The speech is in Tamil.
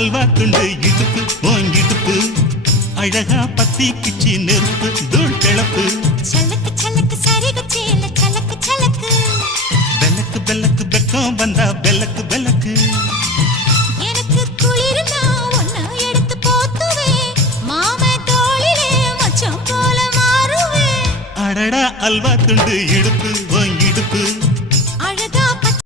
அல்வா துண்டு இடுப்பு ஓங்கிடுப்பு அழகா பத்தி கிச்சி நெருப்பு தூள் கிளப்பு சலக்கு சலக்கு சரிகு சேல சலக்கு சலக்கு பெலக்கு பெலக்கு பெக்கம் வந்தா பெலக்கு பெலக்கு எனக்கு குளிர்னா ஒன்ன எடுத்து போத்துவே மாமே தோளிலே மச்சம் போல மாறுவே அடடா அல்வா துண்டு இடுப்பு ஓங்கிடுப்பு